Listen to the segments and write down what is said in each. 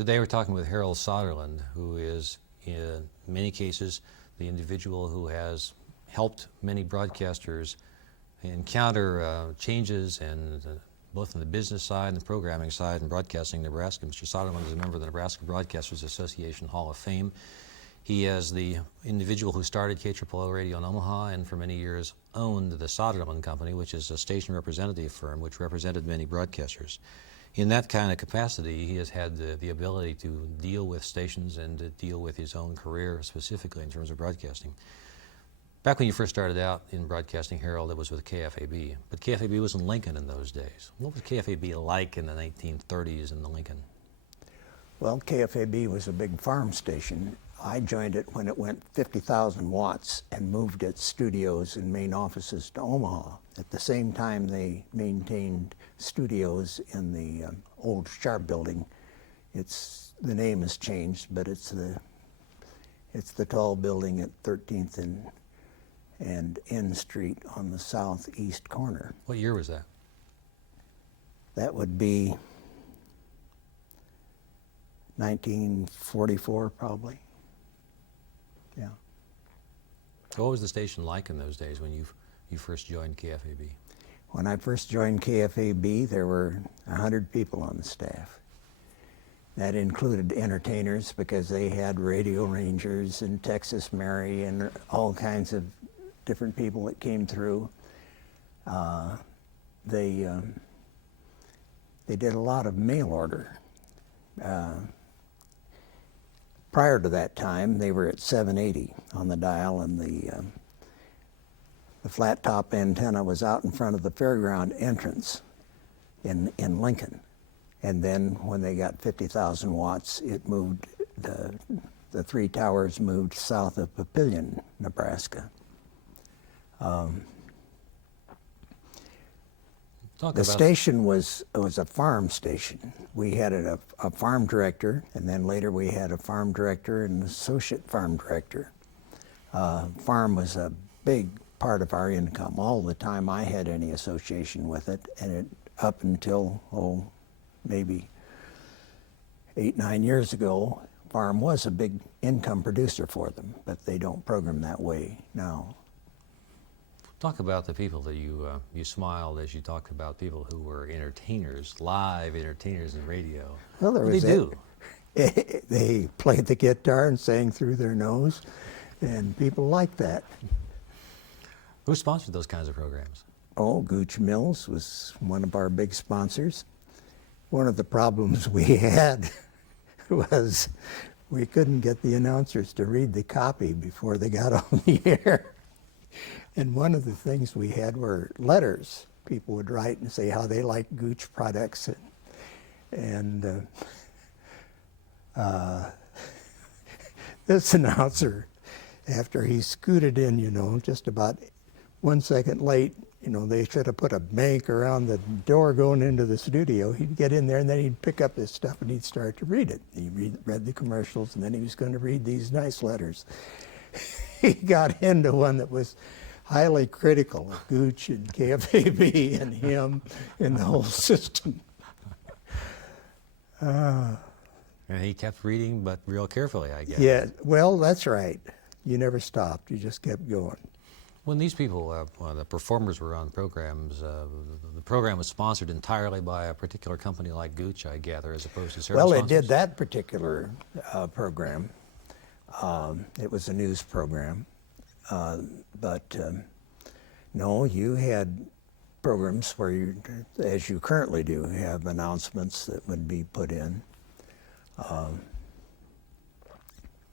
Today we're talking with Harold Soderlund, who is in many cases the individual who has helped many broadcasters encounter changes and both on the business side and the programming side in broadcasting Nebraska. Mr. Soderlund is a member of the Nebraska Broadcasters Association Hall of Fame. He is the individual who started KOOO Radio in Omaha and for many years owned the Soderlund Company, which is a station representative firm which represented many broadcasters. In that kind of capacity, he has had the ability to deal with stations and to deal with his own career specifically in terms of broadcasting. Back when you first started out in broadcasting, Harold, it was with KFAB, but KFAB was in Lincoln in those days. What was KFAB like in the 1930s in the Lincoln? Well, KFAB was a big farm station. I joined it when it went 50,000 watts and moved its studios and main offices to Omaha. At the same time, they maintained studios in the old Sharp building. The name has changed, but it's the tall building at 13th and N Street on the southeast corner. What year was that? That would be 1944, probably. Yeah. So what was the station like in those days when you first joined KFAB? When I first joined KFAB, there were 100 people on the staff. That included entertainers because they had Radio Rangers and Texas Mary and all kinds of different people that came through. They did a lot of mail order. Prior to that time, they were at 780 on the dial, and the flat top antenna was out in front of the fairground entrance in Lincoln. And then when they got 50,000 watts, it moved, the three towers moved south of Papillion, Nebraska. The station was a farm station. We had a farm director, and then later we had a farm director and an associate farm director. Farm was a big part of our income all the time I had any association with it, and up until, maybe 8-9 years ago, farm was a big income producer for them, but they don't program that way now. Talk about the people that you smiled as you talked about people who were entertainers, live entertainers in radio. Well, what did they do? They played the guitar and sang through their nose, and people liked that. Who sponsored those kinds of programs? Oh, Gooch Mills was one of our big sponsors. One of the problems we had was we couldn't get the announcers to read the copy before they got on the air. And one of the things we had were letters. People would write and say how they liked Gooch products. And this announcer, after he scooted in, just about 1 second late, they should have put a bank around the door going into the studio. He'd get in there and then he'd pick up this stuff and he'd start to read it. He read the commercials and then he was going to read these nice letters. He got into one that was highly critical of Gooch and KFAB and him and the whole system. And he kept reading, but real carefully, I guess. Yeah, well, that's right. You never stopped. You just kept going. When these people, the performers were on programs, the program was sponsored entirely by a particular company like Gooch, I gather, as opposed to service sponsors? Well, it did that particular program. It was a news program. But no, you had programs where you, as you currently do, have announcements that would be put in.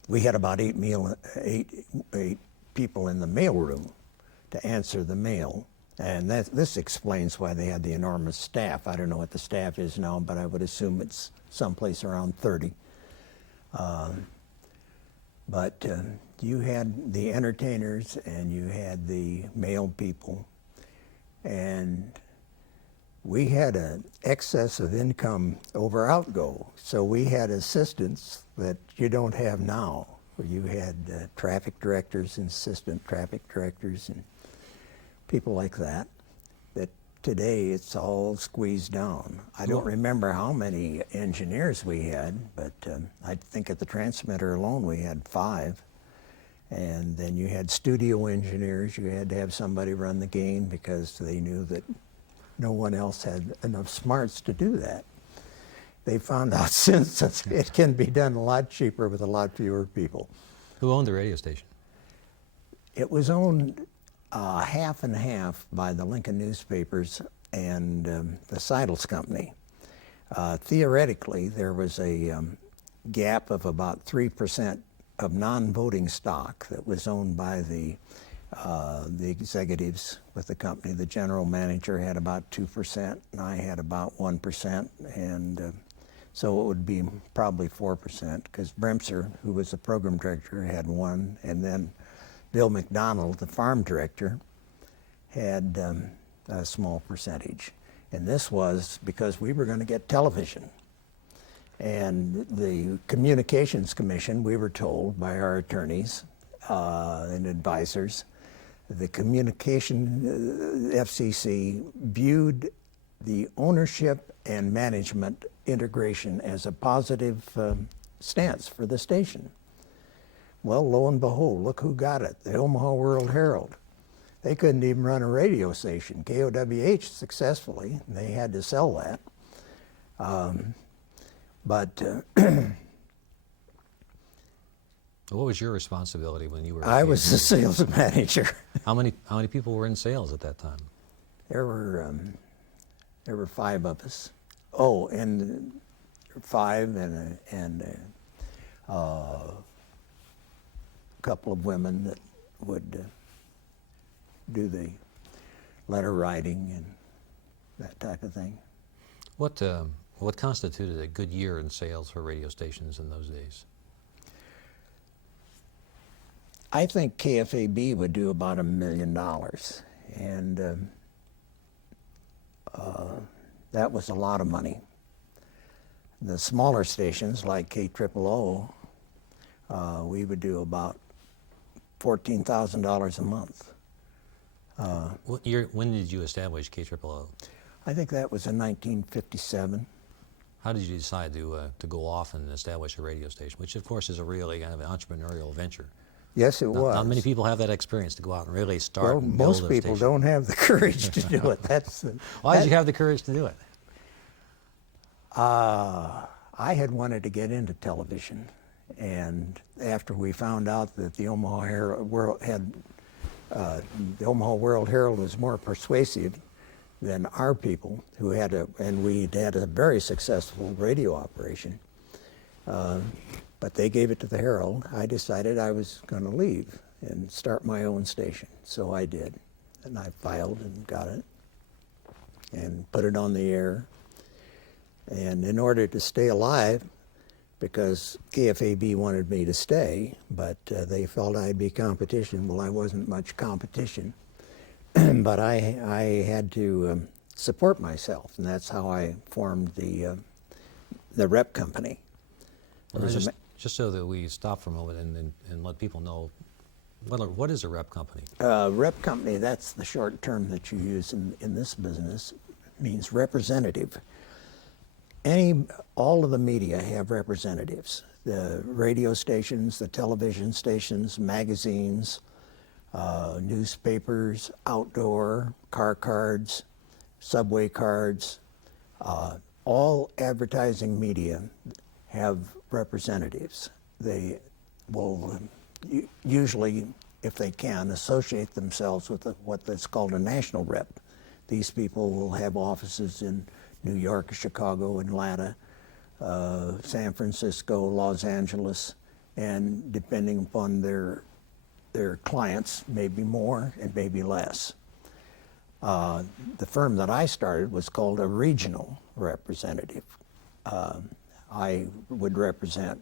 We had about eight people in the mail room to answer the mail, and this explains why they had the enormous staff. I don't know what the staff is now, but I would assume it's someplace around 30. But you had the entertainers and you had the mail people, and we had an excess of income over outgo, so we had assistants that you don't have now. You had traffic directors and assistant traffic directors and people like that today it's all squeezed down. I don't remember how many engineers we had, but I think at the transmitter alone we had 5. And then you had studio engineers. You had to have somebody run the gain because they knew that no one else had enough smarts to do that. They found out since that it can be done a lot cheaper with a lot fewer people. Who owned the radio station? It was owned half and half by the Lincoln newspapers and the Seidels Company. Theoretically, there was a gap of about 3% of non-voting stock that was owned by the executives with the company. The general manager had about 2%, and I had about 1%, and so it would be probably 4%, because Bremser, who was the program director, had 1%, and then Bill McDonald, the farm director, had a small percentage. And this was because we were going to get television. And the Communications Commission, we were told by our attorneys and advisors, the Communication FCC viewed the ownership and management integration as a positive stance for the station. Well, lo and behold, look who got it, the Omaha World Herald. They couldn't even run a radio station, KOWH successfully. They had to sell that. What was your responsibility when you were? I was the sales manager. How many people were in sales at that time? There were 5 of us. Oh, and 5 and a couple of women that would do the letter writing and that type of thing. What constituted a good year in sales for radio stations in those days? I think KFAB would do about $1 million, and that was a lot of money. The smaller stations like KOOO, we would do about $14,000 a month. When did you establish KOOO? I think that was in 1957. How did you decide to go off and establish a radio station, which of course is a really kind of an entrepreneurial venture? Yes, it was. Not many people have that experience to go out and really start. Well, and build most a people station. don't have the courage to do it. Why did you have the courage to do it? I had wanted to get into television, and after we found out that the Omaha World Herald was more persuasive than our people, who had and we had a very successful radio operation, but they gave it to the Herald. I decided I was going to leave and start my own station, so I did, and I filed and got it and put it on the air. And in order to stay alive, because KFAB wanted me to stay, but they felt I'd be competition. Well, I wasn't much competition, but I had to support myself, and that's how I formed the rep company. Well, just so that we stop for a moment and let people know, what is a rep company? Rep company, that's the short term that you use in this business. It means representative. All of the media have representatives. The radio stations, the television stations, magazines, newspapers, outdoor, car cards, subway cards, all advertising media have representatives. They will usually, if they can, associate themselves with what's called a national rep. These people will have offices in New York, Chicago, Atlanta, San Francisco, Los Angeles, and depending upon their clients, maybe more and maybe less. The firm that I started was called a regional representative. I would represent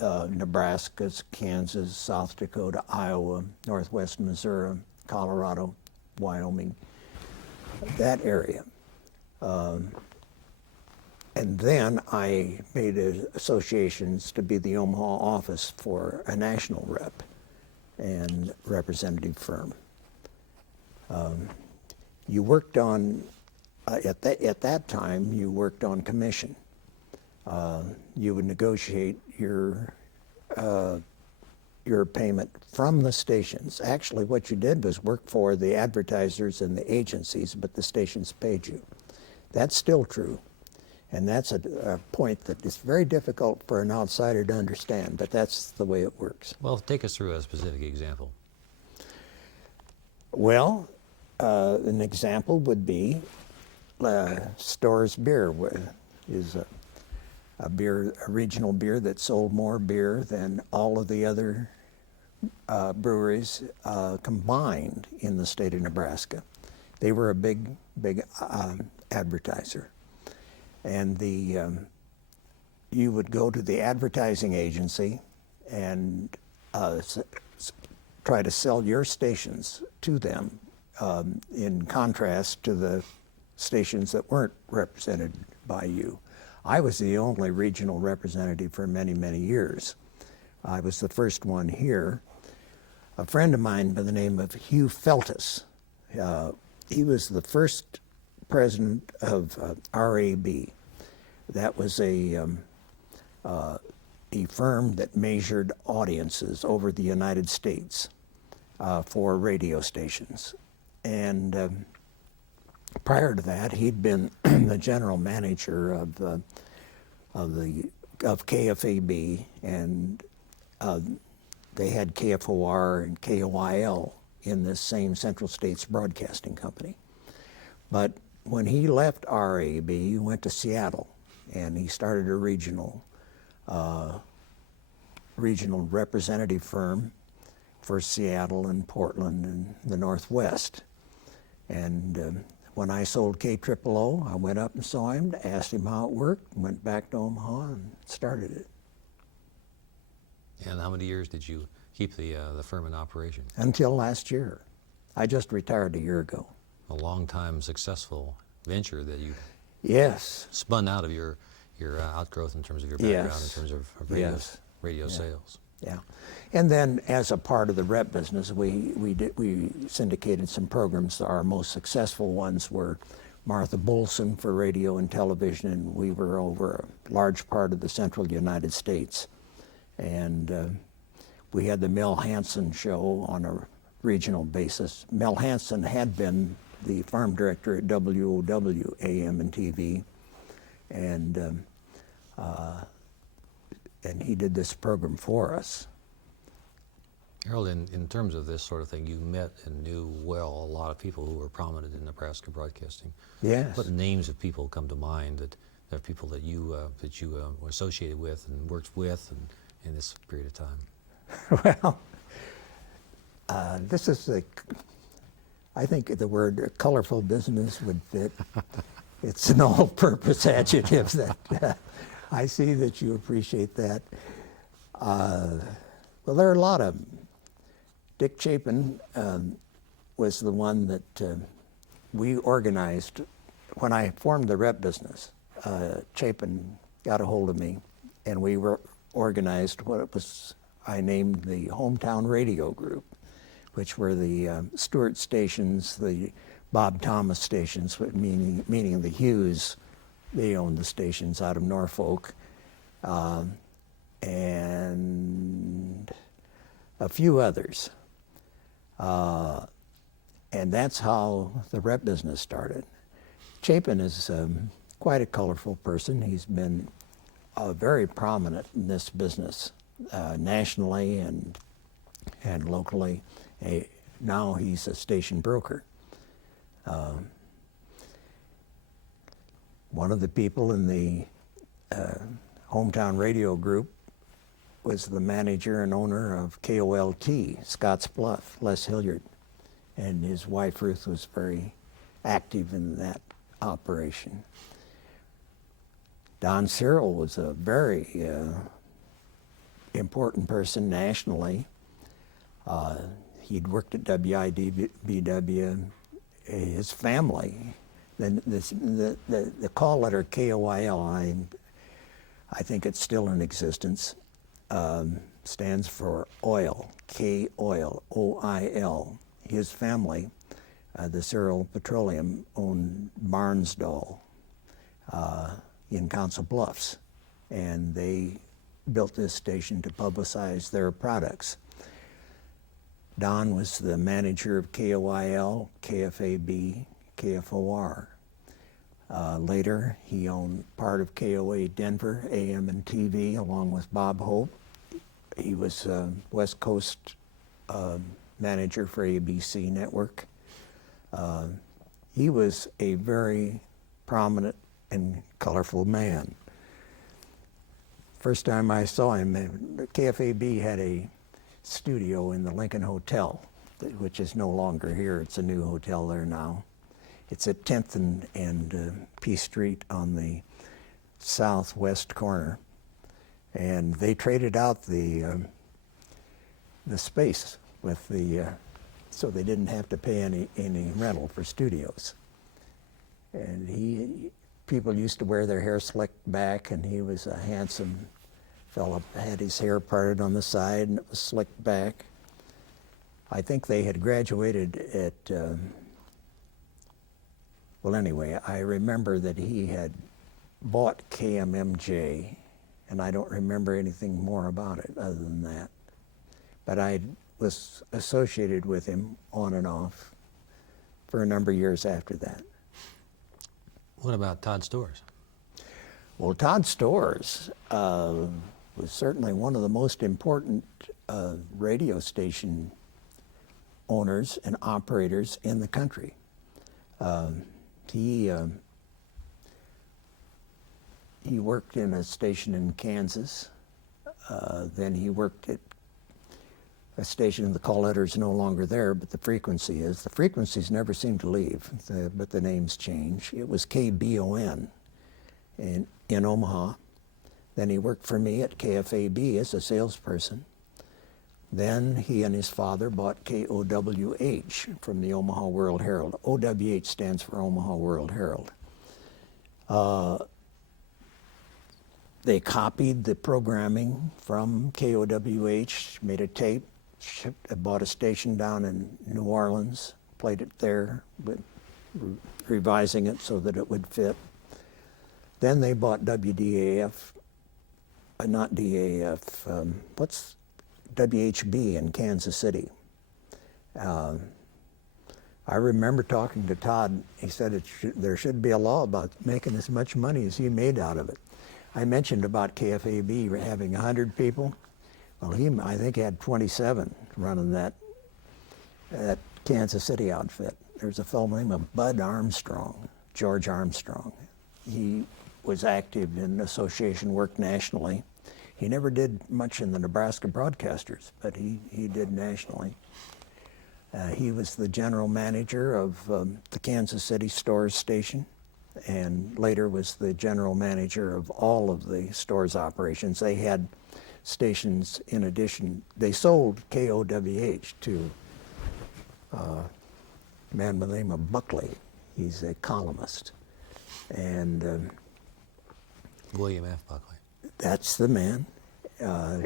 Nebraska, Kansas, South Dakota, Iowa, Northwest Missouri, Colorado, Wyoming, that area. And then I made associations to be the Omaha office for a national rep and representative firm. You worked on at that time, you worked on commission. You would negotiate your payment from the stations. Actually, what you did was work for the advertisers and the agencies, but the stations paid you. That's still true. And that's a point that is very difficult for an outsider to understand, but that's the way it works. Well, take us through a specific example. Well, an example would be Storrs Beer is a regional beer that sold more beer than all of the other breweries combined in the state of Nebraska. They were a big advertiser. And you would go to the advertising agency and try to sell your stations to them, in contrast to the stations that weren't represented by you. I was the only regional representative for many, many years. I was the first one here. A friend of mine by the name of Hugh Feltus, he was the first president of RAB. That was a firm that measured audiences over the United States for radio stations. And prior to that, he'd been the general manager of KFAB, and they had KFOR and KOIL in this same Central States Broadcasting Company. But when he left RAB, he went to Seattle, and he started a regional representative firm for Seattle and Portland and the Northwest. And when I sold KOOO, I went up and saw him, asked him how it worked, went back to Omaha and started it. And how many years did you keep the firm in operation? Until last year. I just retired a year ago. A long time successful venture that you Yes. spun out of your outgrowth in terms of your background, Yes. in terms of Yes. radio Yeah. sales. Yeah, and then as a part of the rep business, we syndicated some programs. Our most successful ones were Martha Bolson for radio and television, and we were over a large part of the central United States. And we had the Mel Hansen show on a regional basis. Mel Hansen had been the farm director at WOW AM and TV, and he did this program for us. Harold, in terms of this sort of thing, you met and knew well a lot of people who were prominent in Nebraska broadcasting. Yes. What names of people come to mind that are people that you were associated with and worked with in this period of time? Well, this is I think the word colorful business would fit. It's an all-purpose adjective that I see that you appreciate that. Well, there are a lot of them. Dick Chapin was the one that we organized. When I formed the rep business, Chapin got a hold of me, and we organized what it was I named the Hometown Radio Group, which were the Stewart stations, the Bob Thomas stations, meaning the Hughes. They owned the stations out of Norfolk, and a few others. And that's how the rep business started. Chapin is quite a colorful person. He's been very prominent in this business, nationally and locally. Now he's a station broker. One of the people in the Hometown Radio Group was the manager and owner of KOLT, Scotts Bluff, Les Hilliard. And his wife, Ruth, was very active in that operation. Don Cyril was a very important person nationally. He'd worked at WIDBW. His family, the call letter KOIL, I think it's still in existence, stands for oil, K-oil, O-I-L. His family the Cyril Petroleum owned Barnsdall in Council Bluffs, and they built this station to publicize their products. Don was the manager of KOIL, KFAB, KFOR. Later, he owned part of KOA Denver, AM and TV, along with Bob Hope. He was West Coast manager for ABC Network. He was a very prominent and colorful man. First time I saw him, KFAB had a studio in the Lincoln Hotel, which is no longer here. It's a new hotel there now. It's at 10th and P Street on the southwest corner. And they traded out the space with so they didn't have to pay any rental for studios. And people used to wear their hair slicked back, and he was a handsome fellow, had his hair parted on the side and it was slicked back. I think they had graduated at, well anyway, I remember that he had bought KMMJ, and I don't remember anything more about it other than that. But I was associated with him on and off for a number of years after that. What about Todd Storrs? Well, Todd Storrs was certainly one of the most important radio station owners and operators in the country. He worked in a station in Kansas. Then he worked at a station, the call letter's no longer there, but the frequency is. The frequencies never seem to leave, but the names change. It was KBON in Omaha. Then he worked for me at KFAB as a salesperson. Then he and his father bought KOWH from the Omaha World Herald. OWH stands for Omaha World Herald. They copied the programming from KOWH, made a tape, bought a station down in New Orleans, played it there, but revising it so that it would fit. Then they bought WDAF, not DAF, what's WHB in Kansas City. I remember talking to Todd. He said there should be a law about making as much money as he made out of it. I mentioned about KFAB having 100 people. Well, I think he had 27 running that Kansas City outfit. There's a fellow named Bud Armstrong, George Armstrong. He was active in association work nationally. He never did much in the Nebraska broadcasters, but he did nationally. He was the general manager of the Kansas City Storrs station, and later was the general manager of all of the Storrs operations. They had stations in addition. They sold KOWH to a man by the name of Buckley. He's a columnist. And William F. Buckley. that's the man.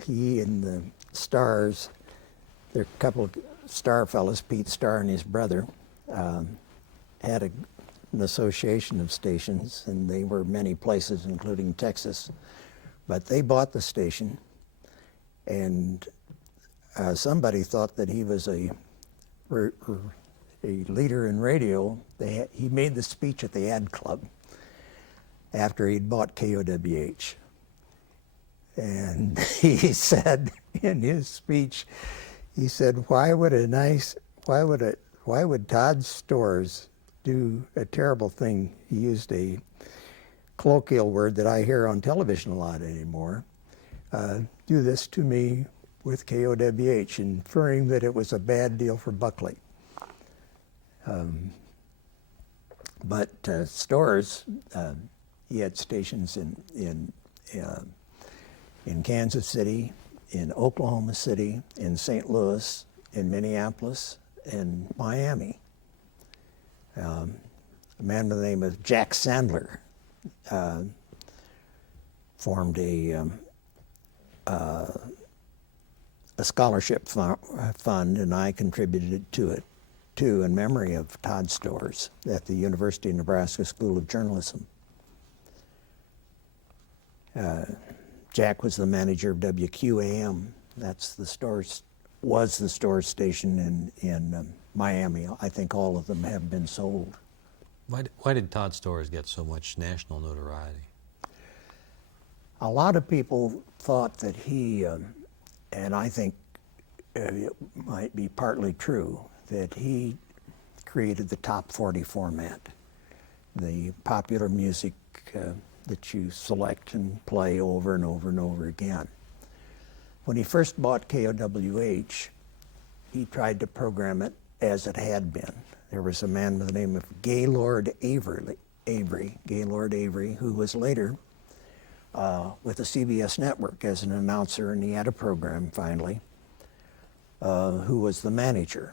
He and the Stars, there are a couple of Star fellows, Pete Starr and his brother, had an association of stations, and they were many places, including Texas. But they bought the station, and somebody thought that he was a leader in radio. He made the speech at the Ad Club after he'd bought KOWH. And he said in his speech, he said, why would Todd Storrs do a terrible thing? He used a colloquial word that I hear on television a lot anymore, do this to me with KOWH, inferring that it was a bad deal for Buckley. But Storrs, he had stations in Kansas City, in Oklahoma City, in St. Louis, in Minneapolis, and Miami. A man by the name of Jack Sandler formed a scholarship fund, and I contributed to it. too, in memory of Todd Storrs at the University of Nebraska School of Journalism. Jack was the manager of WQAM. That's the Storrs, was the Storrs station in Miami. I think all of them have been sold. Why did Todd Storrs get so much national notoriety? A lot of people thought that he, and I think it might be partly true, that he created the top 40 format, the popular music that you select and play over and over and over again. When he first bought KOWH, he tried to program it as it had been. There was a man by the name of Gaylord Avery, who was later with the CBS network as an announcer, and he had a program finally, who was the manager.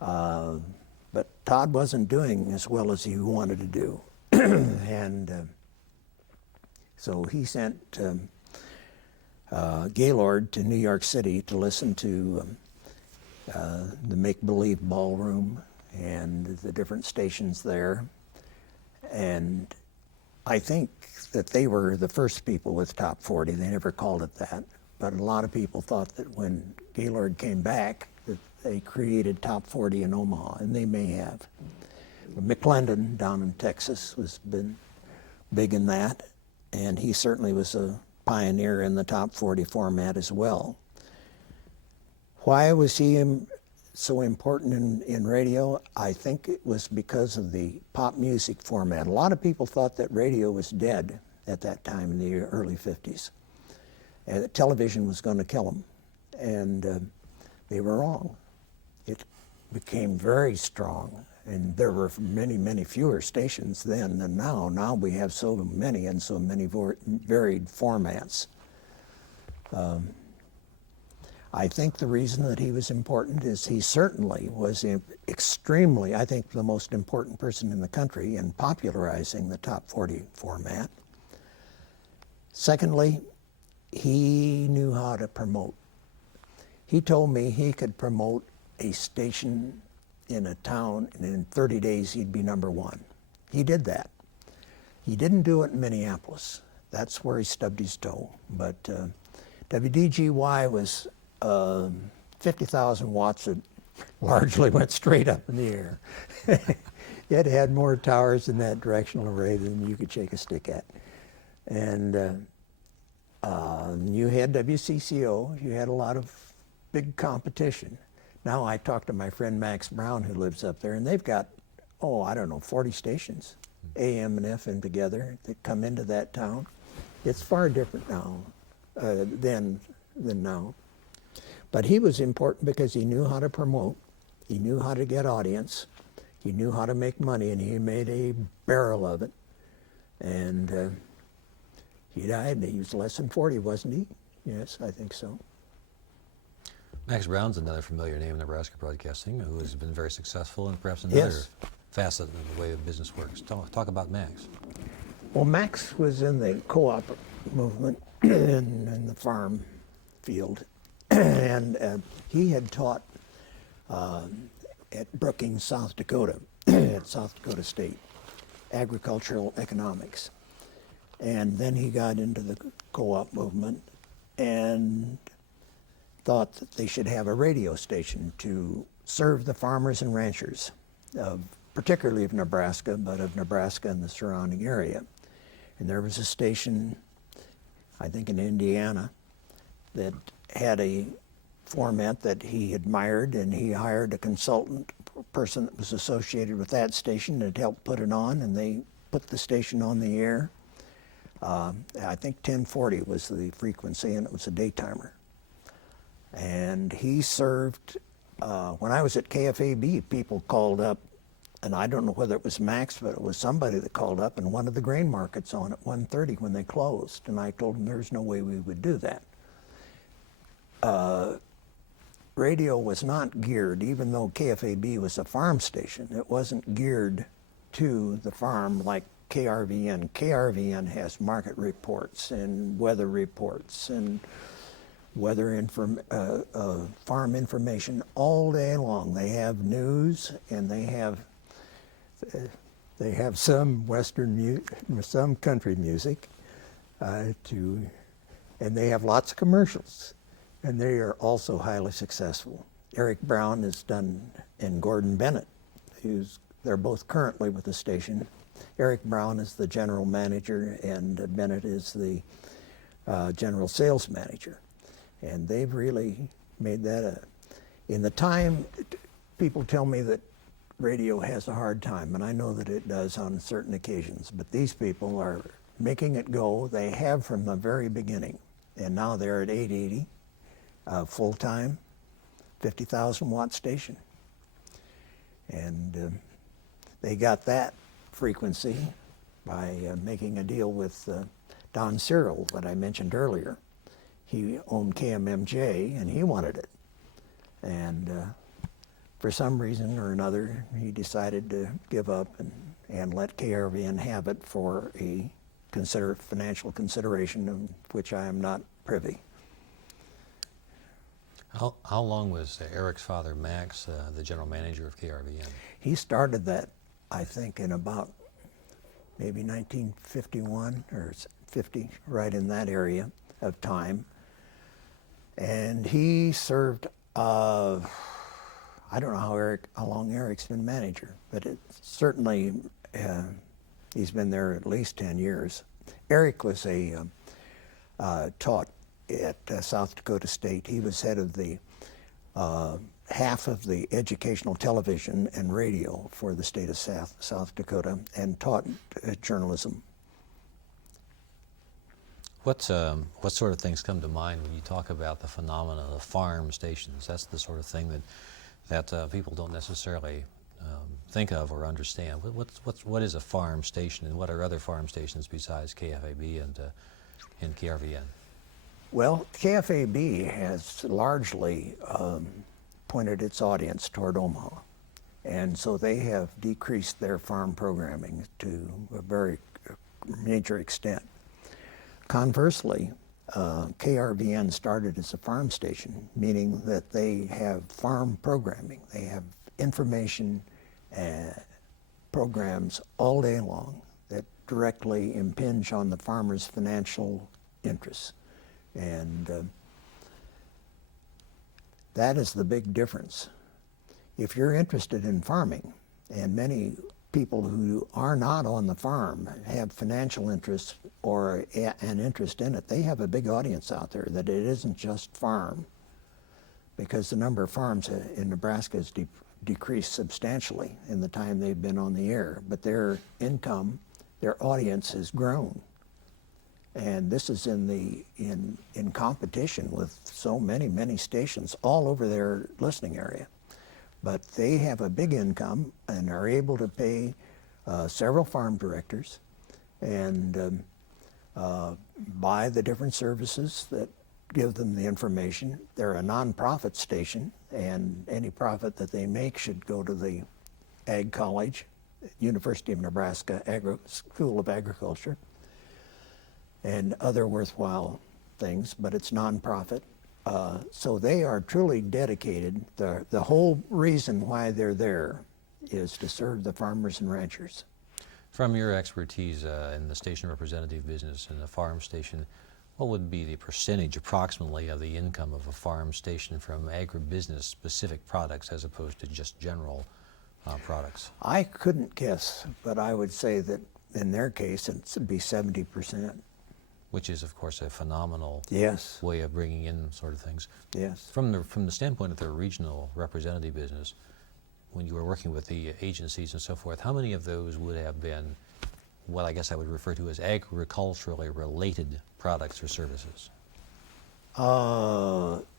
But Todd wasn't doing as well as he wanted to do. And so he sent Gaylord to New York City to listen to the Make-Believe Ballroom and the different stations there. And I think that they were the first people with Top 40. They never called it that. But a lot of people thought that when Gaylord came back, that they created Top 40 in Omaha, and they may have. McClendon down in Texas was been big in that, and he certainly was a pioneer in the Top 40 format as well. Why was he so important in radio? I think it was because of the pop music format. A lot of people thought that radio was dead at that time in the early 50s. And that television was going to kill them. And they were wrong. It became very strong. And there were many, many fewer stations then than now. Now we have so many and so many varied formats. I think the reason that he was important is he certainly was extremely, I think, the most important person in the country in popularizing the Top 40 format. Secondly, he knew how to promote. He told me he could promote a station in a town, and in 30 days he'd be #1. He did that. He didn't do it in Minneapolis. That's where he stubbed his toe. But WDGY was 50,000 watts that largely went straight up in the air. It had more towers in that directional array than you could shake a stick at. And you had WCCO, you had a lot of big competition. Now I talk to my friend Max Brown, who lives up there, and they've got, 40 stations, AM and FM together, that come into that town. It's far different now than now. But he was important because he knew how to promote, he knew how to get audience, he knew how to make money, and he made a barrel of it. And he died, he was less than 40, wasn't he? Yes, I think so. Max Brown's another familiar name in Nebraska broadcasting, who has been very successful and perhaps another facet of the way of business works. Talk about Max. Well, Max was in the co-op movement in the farm field. And he had taught at Brookings, South Dakota, at South Dakota State, agricultural economics. And then he got into the co-op movement and thought that they should have a radio station to serve the farmers and ranchers, particularly of Nebraska, but of Nebraska and the surrounding area. And there was a station, I think in Indiana, that had a format that he admired, and he hired a consultant person that was associated with that station that helped put it on, and they put the station on the air. I think 1040 was the frequency, and it was a daytimer. And he served, when I was at KFAB, people called up, and I don't know whether it was Max, but it was somebody that called up and wanted the grain markets on at 1:30 when they closed. And I told them there's no way we would do that. Radio was not geared, even though KFAB was a farm station, it wasn't geared to the farm like KRVN. KRVN has market reports and weather reports and farm information all day long. They have news, and they have some some country music, and they have lots of commercials, and they are also highly successful. Eric Brown has done, and Gordon Bennett, they're both currently with the station. Eric Brown is the general manager, and Bennett is the general sales manager. And they've really made that in the time, people tell me that radio has a hard time, and I know that it does on certain occasions, but these people are making it go. They have from the very beginning, and now they're at 880, full-time, 50,000 watt station. And they got that frequency by making a deal with Don Cyril, that I mentioned earlier. He owned KMMJ, and he wanted it. And for some reason or another, he decided to give up and let KRVN have it for a financial consideration, of which I am not privy. How long was Eric's father, Max, the general manager of KRVN? He started that, I think, in about maybe 1951 or 50, right in that area of time. And he served, I don't know how long Eric's been manager, but certainly he's been there at least 10 years. Eric was taught at South Dakota State. He was head of the half of the educational television and radio for the state of South Dakota, and taught journalism. What sort of things come to mind when you talk about the phenomenon of farm stations? That's the sort of thing that people don't necessarily think of or understand. What is a farm station, and what are other farm stations besides KFAB and KRVN? Well, KFAB has largely pointed its audience toward Omaha, and so they have decreased their farm programming to a very major extent. Conversely, KRVN started as a farm station, meaning that they have farm programming. They have information programs all day long that directly impinge on the farmer's financial interests. And that is the big difference. If you're interested in farming, and many people who are not on the farm have financial interests or an interest in it, they have a big audience out there, that it isn't just farm, because the number of farms in Nebraska has decreased substantially in the time they've been on the air, but their income, their audience has grown. And this is in competition with so many stations all over their listening area. But they have a big income and are able to pay several farm directors and buy the different services that give them the information. They're a nonprofit station, and any profit that they make should go to the Ag College, University of Nebraska School of Agriculture, and other worthwhile things, but it's nonprofit. So they are truly dedicated. The whole reason why they're there is to serve the farmers and ranchers. From your expertise in the station representative business and the farm station, what would be the percentage approximately of the income of a farm station from agribusiness specific products as opposed to just general products? I couldn't guess, but I would say that in their case it would be 70%. Which is, of course, a phenomenal Yes. way of bringing in sort of things. Yes. From the standpoint of their regional representative business, when you were working with the agencies and so forth, how many of those would have been what I guess I would refer to as agriculturally related products or services?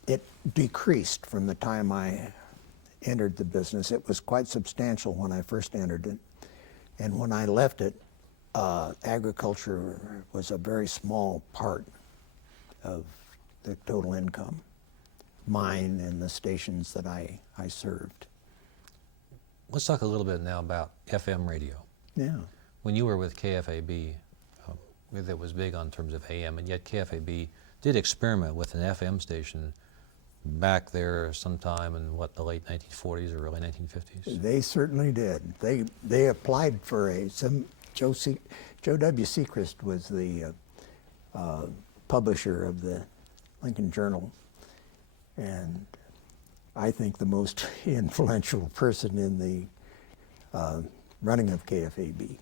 It decreased from the time I entered the business. It was quite substantial when I first entered it. And when I left it, agriculture was a very small part of the total income, mine and the stations that I served. Let's talk a little bit now about FM radio. Yeah. When you were with KFAB, that was big on terms of AM, and yet KFAB did experiment with an FM station back there sometime in, what, the late 1940s or early 1950s? They certainly did. They applied for Joe W. Seacrest was the publisher of the Lincoln Journal, and I think the most influential person in the running of KFAB.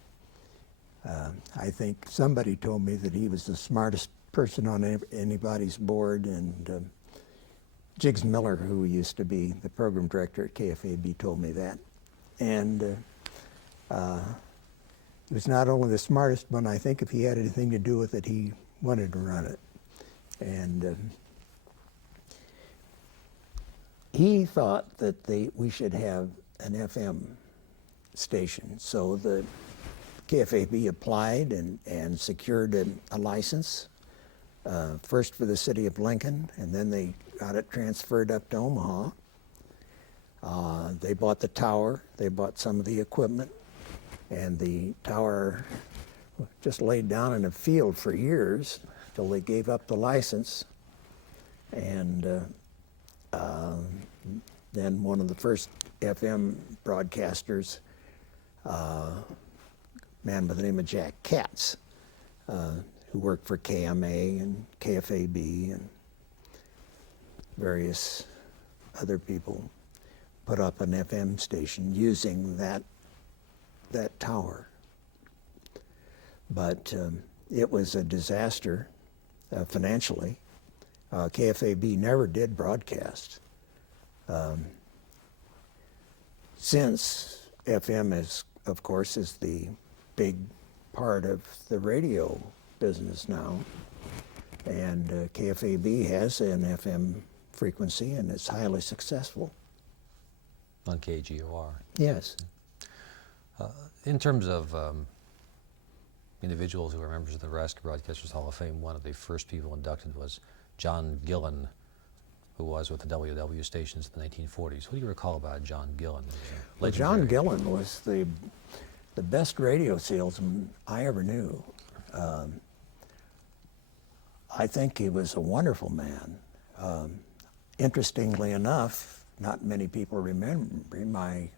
I think somebody told me that he was the smartest person on anybody's board, and Jiggs Miller, who used to be the program director at KFAB, told me that. And he was not only the smartest, but I think if he had anything to do with it, he wanted to run it. And he thought that we should have an FM station. So the KFAB applied and secured a license, first for the city of Lincoln, and then they got it transferred up to Omaha. They bought the tower, they bought some of the equipment, and the tower just laid down in a field for years till they gave up the license. And then one of the first FM broadcasters, a man by the name of Jack Katz, who worked for KMA and KFAB and various other people, put up an FM station using that tower. But it was a disaster financially. KFAB never did broadcast. Since FM is, of course, is the big part of the radio business now, and KFAB has an FM frequency, and it's highly successful. On KGOR. Yes. In terms of individuals who are members of the Nebraska Broadcasters Hall of Fame, one of the first people inducted was John Gillen, who was with the WW stations in the 1940s. What do you recall about John Gillen? Well, John Gillen was the best radio salesman I ever knew. I think he was a wonderful man. Interestingly enough, not many people remember him. I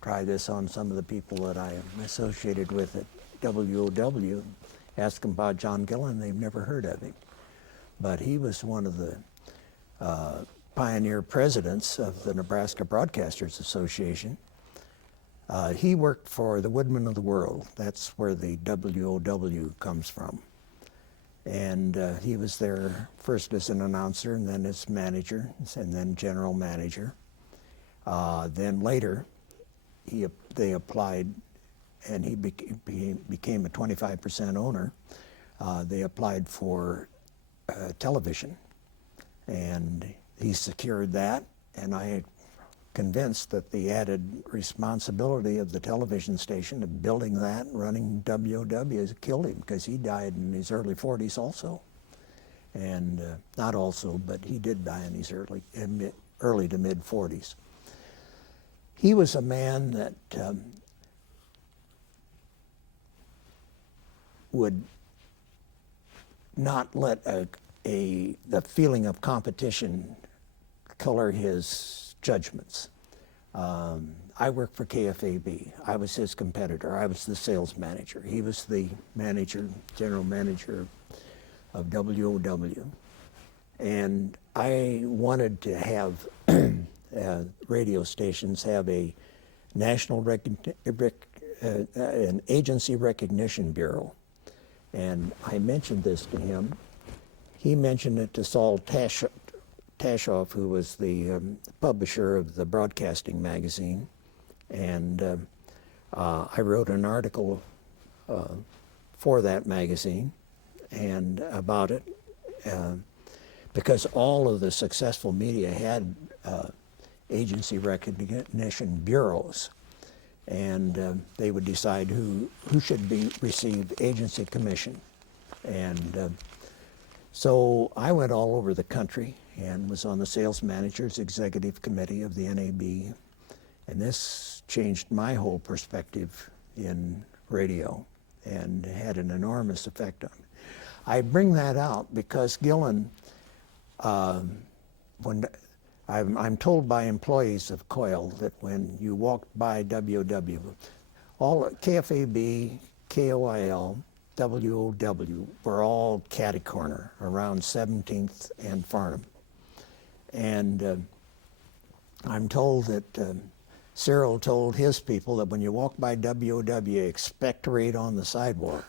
try this on some of the people that I am associated with at WOW. Ask them about John Gillen, they've never heard of him. But he was one of the pioneer presidents of the Nebraska Broadcasters Association. He worked for the Woodmen of the World. That's where the WOW comes from. And he was there first as an announcer, and then as manager, and then general manager. Then later, they applied, and he became a 25% owner. They applied for television, and he secured that, and I am convinced that the added responsibility of the television station of building that and running WOW has killed him, because he died in his early 40s also. And not also, but he did die in his early to mid 40s. He was a man that would not let the feeling of competition color his judgments. I worked for KFAB. I was his competitor. I was the sales manager. He was the general manager of WOW. And I wanted to have radio stations have a national an agency recognition bureau. And I mentioned this to him. He mentioned it to Saul Tashoff, who was the publisher of the Broadcasting magazine. And I wrote an article for that magazine and about it, because all of the successful media had agency recognition bureaus, and they would decide who should receive agency commission. And so I went all over the country and was on the sales manager's executive committee of the NAB, and this changed my whole perspective in radio and had an enormous effect on me. I bring that out because Gillen, when I'm told by employees of Coil that when you walked by WOW, all KFAB, KOIL, WOW were all catty corner around 17th and Farnham. And I'm told that Cyril told his people that when you walk by WOW, expectorate on the sidewalk.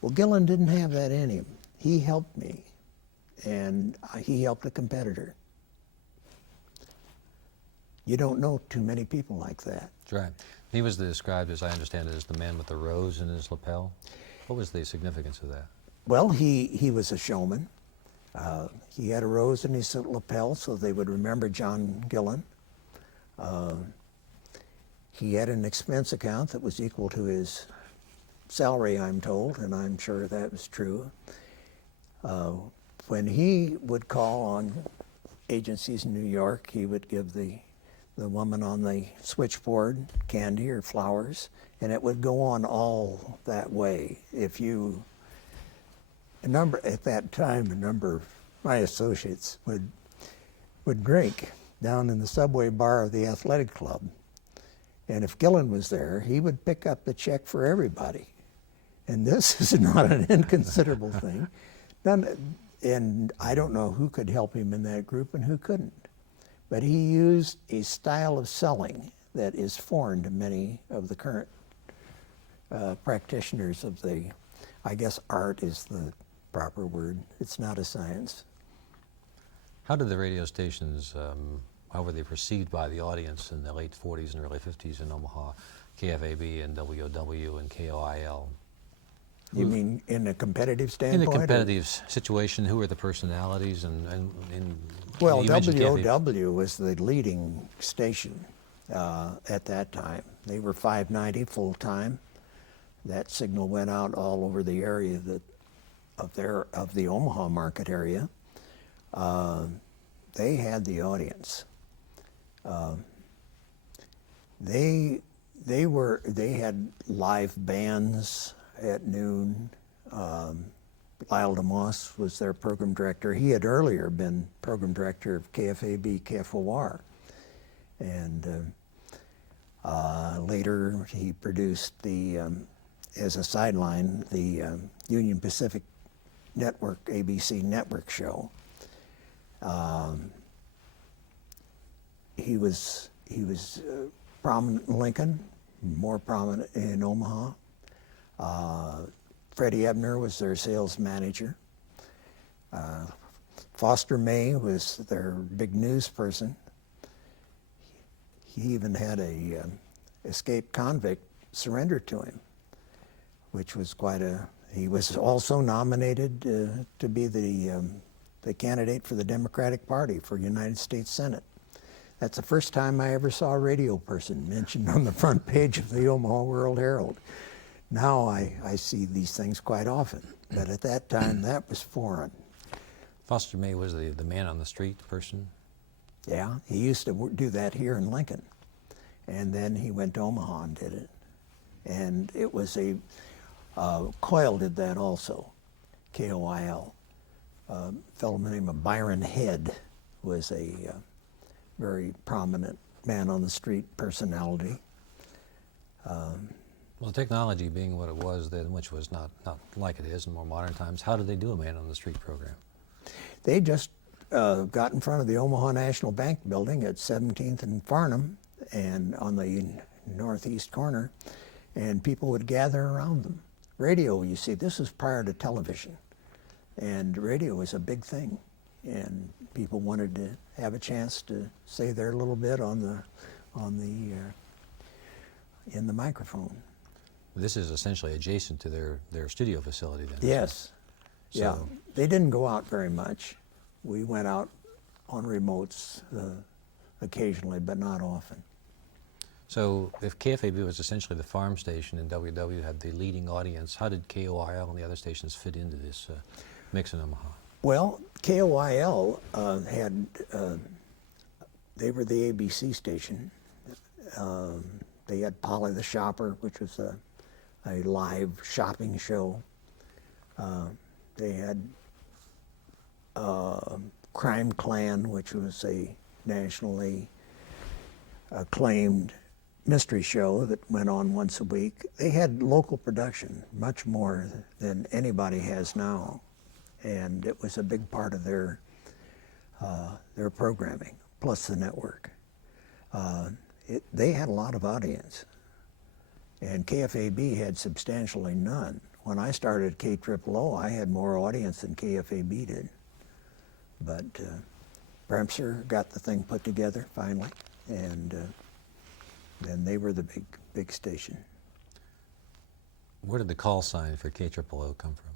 Well, Gillen didn't have that in him. He helped me, and he helped a competitor. You don't know too many people like that. That's right. He was described, as I understand it, as the man with the rose in his lapel. What was the significance of that? Well, he was a showman. He had a rose in his lapel, so they would remember John Gillen. He had an expense account that was equal to his salary, I'm told, and I'm sure that was true. When he would call on agencies in New York, he would give the woman on the switchboard candy or flowers, and it would go on all that way. At that time, a number of my associates would drink down in the subway bar of the athletic club. And if Gillen was there, he would pick up the check for everybody. And this is not an inconsiderable thing. And I don't know who could help him in that group and who couldn't. But he used a style of selling that is foreign to many of the current practitioners of I guess art is the proper word. It's not a science. How did the radio stations, how were they perceived by the audience in the late 40s and early 50s in Omaha, KFAB and WOW and KOIL? You mean in a competitive standpoint? In a competitive situation, who were the personalities and well, you mentioned WOW was the leading station at that time. They were 590 full time. That signal went out all over the area of the Omaha market area. They had the audience. They had live bands at noon. Lyle DeMoss was their program director. He had earlier been program director of KFAB, KFOR. And later he produced as a sideline, the Union Pacific Network, ABC network show. He was prominent in Lincoln, more prominent in Omaha. Freddie Ebner was their sales manager. Foster May was their big news person. He even had a escaped convict surrender to him, which was he was also nominated to be the candidate for the Democratic Party for United States Senate. That's the first time I ever saw a radio person mentioned on the front page of the Omaha World Herald. Now I see these things quite often, but at that time that was foreign. Foster May was the man on the street person? Yeah, he used to do that here in Lincoln, and then he went to Omaha and did it. And it was Coil did that also, KOIL. A fellow named Byron Head was a very prominent man on the street personality. Well, technology being what it was then, which was not like it is in more modern times, how did they do a man on the street program? They just got in front of the Omaha National Bank building at 17th and Farnham and on the northeast corner, and people would gather around them. Radio, you see, this is prior to television, and radio was a big thing, and people wanted to have a chance to say their little bit in the microphone. This is essentially adjacent to their studio facility then. Yes. So, yeah. They didn't go out very much. We went out on remotes occasionally, but not often. So if KFAB was essentially the farm station and WW had the leading audience, how did KOIL and the other stations fit into this mix in Omaha? Well, KOIL they were the ABC station. They had Polly the Shopper, which was a live shopping show. They had Crime Clan, which was a nationally acclaimed mystery show that went on once a week. They had local production, much more than anybody has now, and it was a big part of their programming, plus the network. They had a lot of audience, and KFAB had substantially none. When I started KOOO, I had more audience than KFAB did. But Bremser got the thing put together finally, and then they were the big station. Where did the call sign for KOOO come from?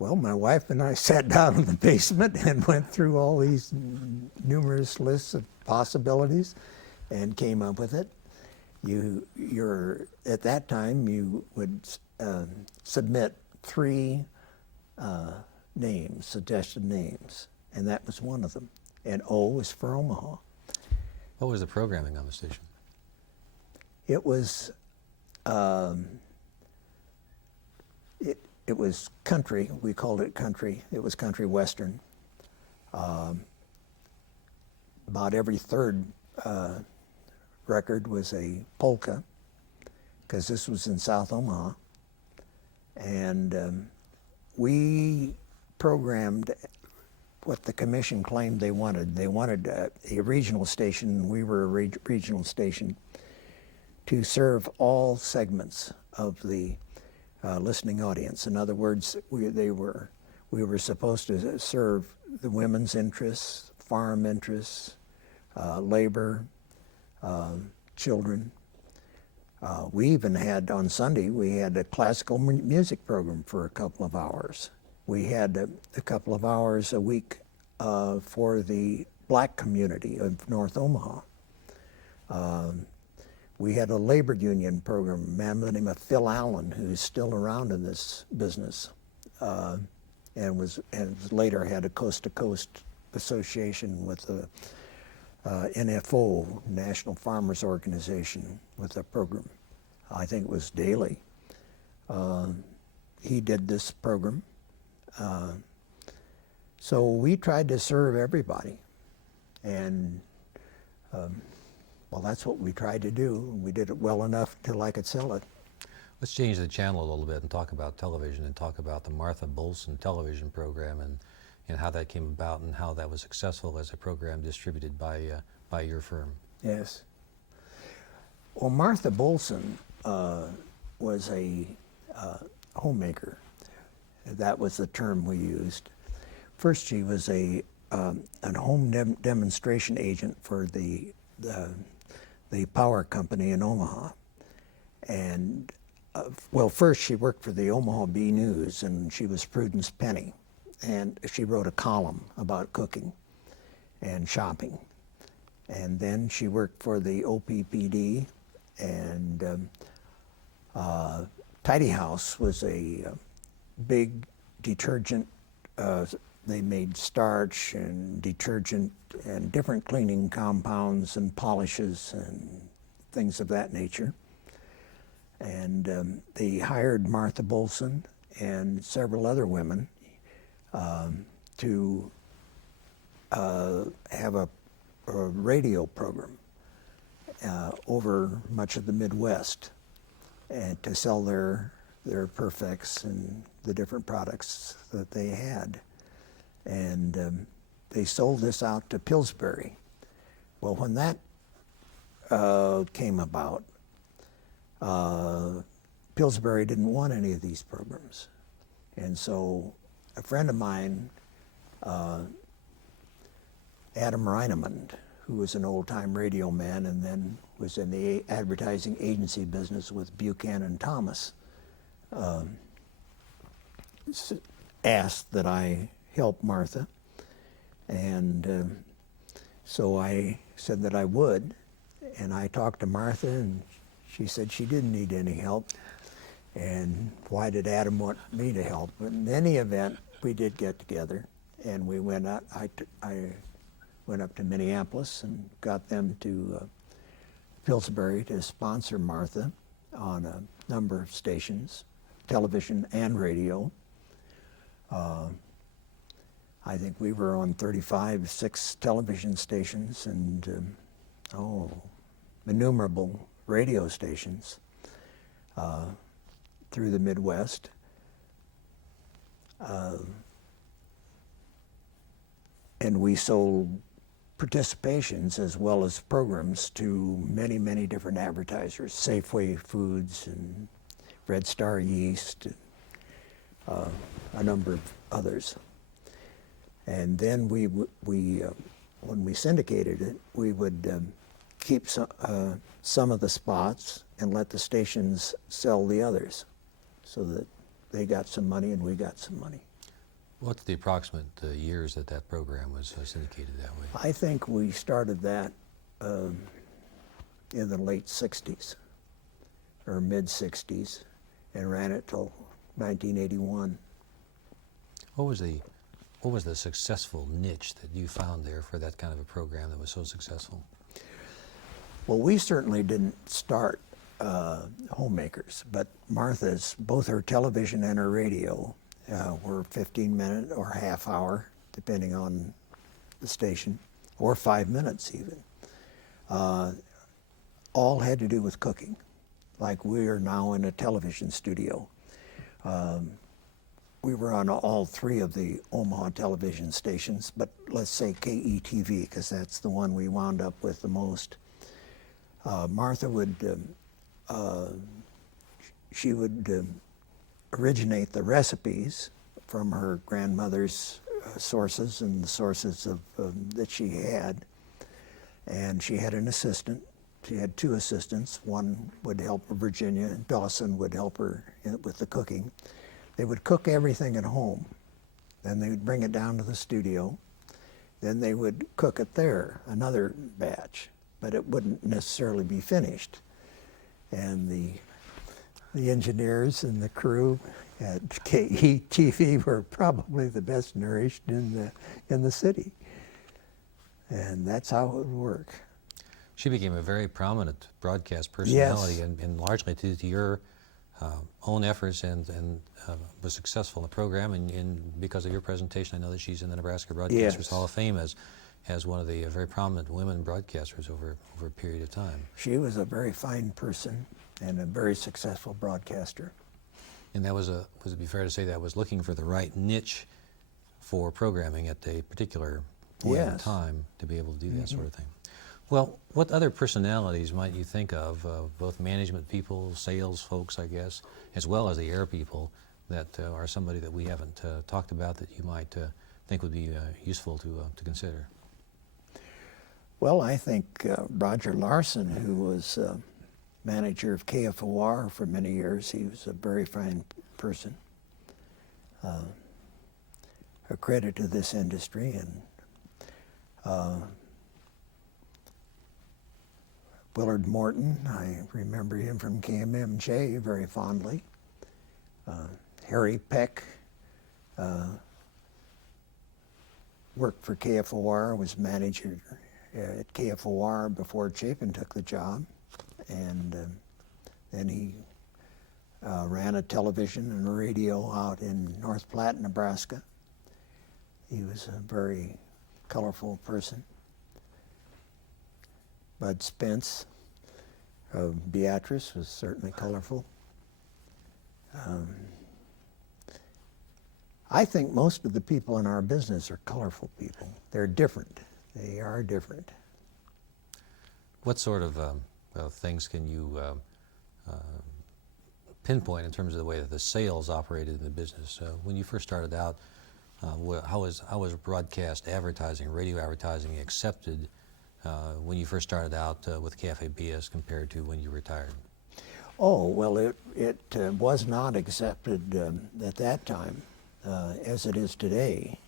Well, my wife and I sat down in the basement and went through all these numerous lists of possibilities and came up with it. At that time, you would submit 3 names, suggested names, and that was one of them. And O was for Omaha. What was the programming on the station? It was it was country. We called it country. It was country western. About every third record was a polka, because this was in South Omaha, and we programmed what the commission claimed they wanted. They wanted a regional station, we were a regional station, to serve all segments of the listening audience. In other words, we were supposed to serve the women's interests, farm interests, labor, children. We even had, on Sunday, we had a classical music program for a couple of hours. We had a couple of hours a week for the black community of North Omaha. We had a labor union program, a man by the name of Phil Allen, who's still around in this business, and later had a coast-to-coast association with the NFO, National Farmers Organization, with a program. I think it was daily. He did this program. So we tried to serve everybody, and well, that's what we tried to do. We did it well enough till I could sell it. Let's change the channel a little bit and talk about television, and talk about the Martha Bolson television program, and how that came about and how that was successful as a program distributed by your firm. Yes. Well, Martha Bolson was a homemaker. That was the term we used. First, she was a home demonstration agent for the power company in Omaha. And well, first she worked for the Omaha Bee News, and she was Prudence Penny. And she wrote a column about cooking and shopping. And then she worked for the OPPD, and Tidy House was a big detergent. They made starch and detergent and different cleaning compounds and polishes and things of that nature. And they hired Martha Bolson and several other women to have a radio program over much of the Midwest, and to sell their Perfects and the different products that they had. And they sold this out to Pillsbury. Well, when that came about, Pillsbury didn't want any of these programs. And so a friend of mine, Adam Reinemund, who was an old-time radio man and then was in the advertising agency business with Buchanan Thomas, asked that I help Martha. And so I said that I would, and I talked to Martha, and she said she didn't need any help. And why did Adam want me to help? But in any event, we did get together, and we went out. I went up to Minneapolis and got them to Pillsbury to sponsor Martha on a number of stations, television and radio. I think we were on 6 television stations and innumerable radio stations through the Midwest. And we sold participations as well as programs to many, many different advertisers, Safeway Foods and Red Star Yeast, and, a number of others. And then when we syndicated it, we would keep some of the spots and let the stations sell the others, so that they got some money and we got some money. What's the approximate years that that program was syndicated that way? I think we started that in the late 60s or mid 60s and ran it till 1981. What was the successful niche that you found there for that kind of a program that was so successful? Well, we certainly didn't start homemakers, but Martha's, both her television and her radio, were 15-minute or half hour, depending on the station, or 5 minutes even. All had to do with cooking, like we are now in a television studio. We were on all 3 of the Omaha television stations, but let's say KETV, because that's the one we wound up with the most. Martha would, she would originate the recipes from her grandmother's sources and the sources that she had. And she had an assistant. She had 2 assistants. One would help her, Virginia, and Dawson would help her with the cooking. They would cook everything at home. Then they would bring it down to the studio. Then they would cook it there, another batch, but it wouldn't necessarily be finished. And the engineers and the crew at KETV were probably the best nourished in the city. And that's how it would work. She became a very prominent broadcast personality, Yes. and largely due to your own efforts and was successful in the program, and because of your presentation, I know that she's in the Nebraska Broadcasters Yes. Hall of Fame as one of the very prominent women broadcasters over a period of time. She was a very fine person and a very successful broadcaster. And that would it be fair to say that was looking for the right niche for programming at a particular point in Yes. time to be able to do that sort of thing. Well, what other personalities might you think of, both management people, sales folks, I guess, as well as the air people, that are somebody that we haven't talked about that you might think would be useful to consider? Well, I think Roger Larson, who was manager of KFOR for many years, he was a very fine person, a credit to this industry. And Willard Morton, I remember him from KMMJ very fondly. Harry Peck worked for KFOR, was manager at KFOR before Chapin took the job, and then he ran a television and a radio out in North Platte, Nebraska. He was a very colorful person. Bud Spence of Beatrice was certainly colorful. I think most of the people in our business are colorful people. They're different. They are different. What sort of things can you pinpoint in terms of the way that the sales operated in the business? When you first started out, how was broadcast advertising, radio advertising accepted when you first started out with KFAB as compared to when you retired? Oh, well, it was not accepted at that time as it is today,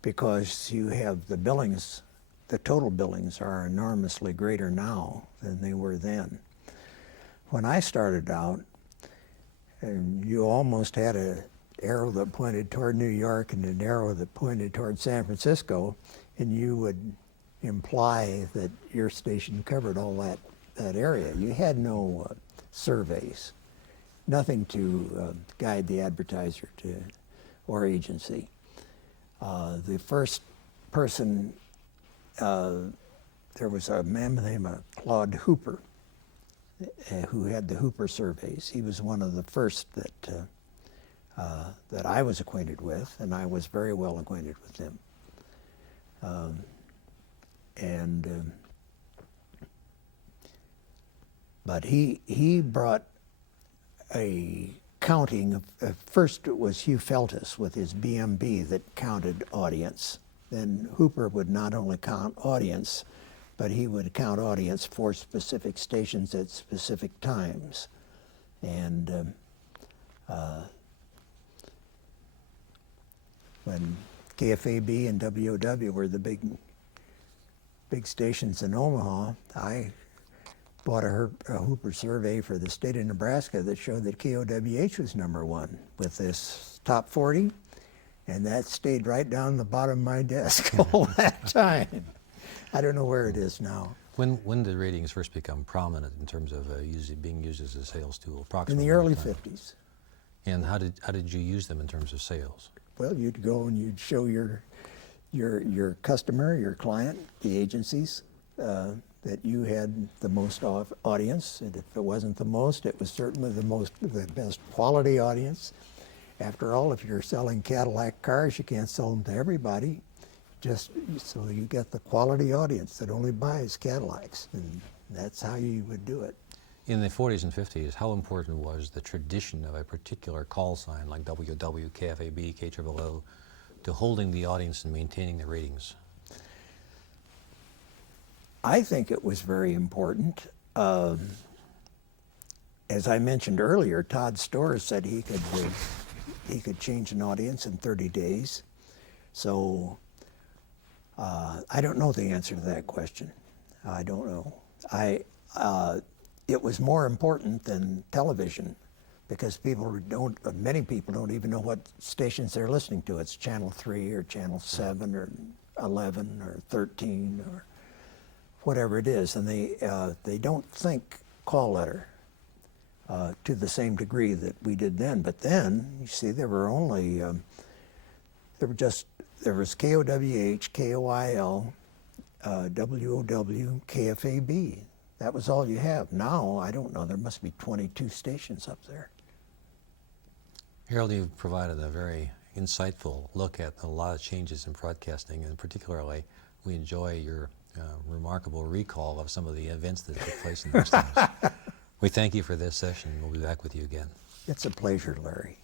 because you have the billings, the total billings are enormously greater now than they were then. When I started out, you almost had an arrow that pointed toward New York and an arrow that pointed toward San Francisco, and you would imply that your station covered all that area. You had no surveys. nothing to guide the advertiser or agency. The first person, there was a man named Claude Hooper, who had the Hooper surveys. He was one of the first that I was acquainted with, and I was very well acquainted with him. But he brought a counting of first it was Hugh Feltus with his BMB that counted audience. Then Hooper would not only count audience, but he would count audience for specific stations at specific times. And when KFAB and WOW were the big stations in Omaha, I bought a Hooper survey for the state of Nebraska that showed that KOWH was #1 with this top 40, and that stayed right down the bottom of my desk all that time. I don't know where it is now. When did ratings first become prominent in terms of being used as a sales tool? In Approximately the early what time? 50s. And how did you use them in terms of sales? Well, you'd go and you'd show your customer, your client, the agencies, that you had the most audience, and if it wasn't the most, it was certainly the best quality audience. After all, if you're selling Cadillac cars, you can't sell them to everybody, just so you get the quality audience that only buys Cadillacs, and that's how you would do it. In the 40s and 50s, how important was the tradition of a particular call sign like WW, KFAB, KOOO to holding the audience and maintaining the ratings? I think it was very important. As I mentioned earlier, Todd Storrs said he could change an audience in 30 days. So I don't know the answer to that question. I don't know. It was more important than television because many people don't even know what stations they're listening to. It's Channel 3 or Channel 7 or 11 or 13 or whatever it is, and they don't think call letter to the same degree that we did then. But then, you see, there was KOWH, KOIL, WOW, KFAB. That was all you have. Now, I don't know, there must be 22 stations up there. Harold, you've provided a very insightful look at a lot of changes in broadcasting, and particularly we enjoy your remarkable recall of some of the events that took place in those times. We thank you for this session. We'll be back with you again. It's a pleasure, Larry.